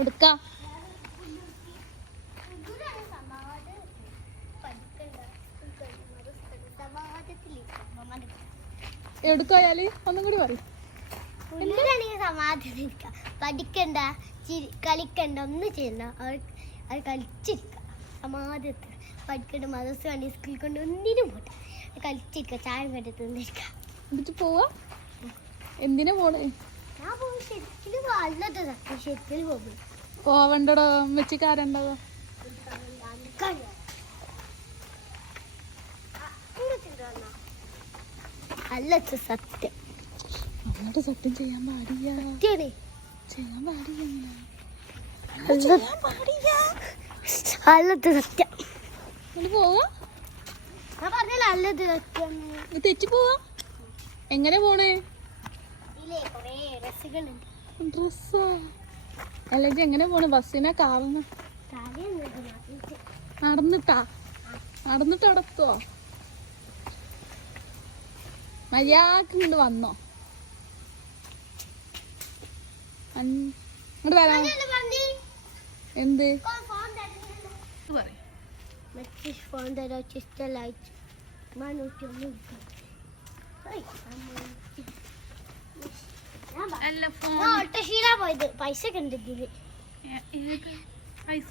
എടുക്കാ എടുക്കായാല് ഒന്നും കൂടി പറയും. സമാധാനിക്കാം, പഠിക്കണ്ട, കളിക്കണ്ട, ഒന്നും ചെയ്യണ്ട, അവർ കളിച്ചിരിക്ക. സമാധാനത്തിൽ പഠിക്കണ്ട, മദ്രസ വേണ്ടി സ്കൂളിൽ കൊണ്ട് ഒന്നിനും പോട്ടെ, കളിച്ചിരിക്ക, ചായ കണ്ടി തിന്നിരിക്ക. എന്നിട്ട് പോവാ. എന്തിനാ പോണേ? ഞാൻ പോകും ശരിക്കും അല്ലത് ശരിക്കും പോകും. പോവണ്ടടോ, വെച്ചിക്കാരണ്ടോ? അല്ലത് സത്യം. അങ്ങോട്ട് സത്യം ചെയ്യാൻ പാടില്ല, ചെയ്യാൻ പാടില്ല, അല്ലത് സത്യം. പോവാ. ഞാൻ പറഞ്ഞില്ല അല്ലത് സത്യം. തെറ്റി പോവാ. എങ്ങനെ പോണേ? ഡ്രസ്സാ അല്ലെങ്കിൽ എങ്ങനെ പോണേ? ബസ്സിനെ കാറിന്? നടന്നിട്ടാ? നടന്നിട്ട് അടത്തുവോ? മര്യാദക്ക് ഇങ്ങോട്ട് വന്നോ? ഇങ്ങോട്ട് വരാം. എന്ത് പോയത് പൈസ കണ്ടെത്തിയത്. പൈസ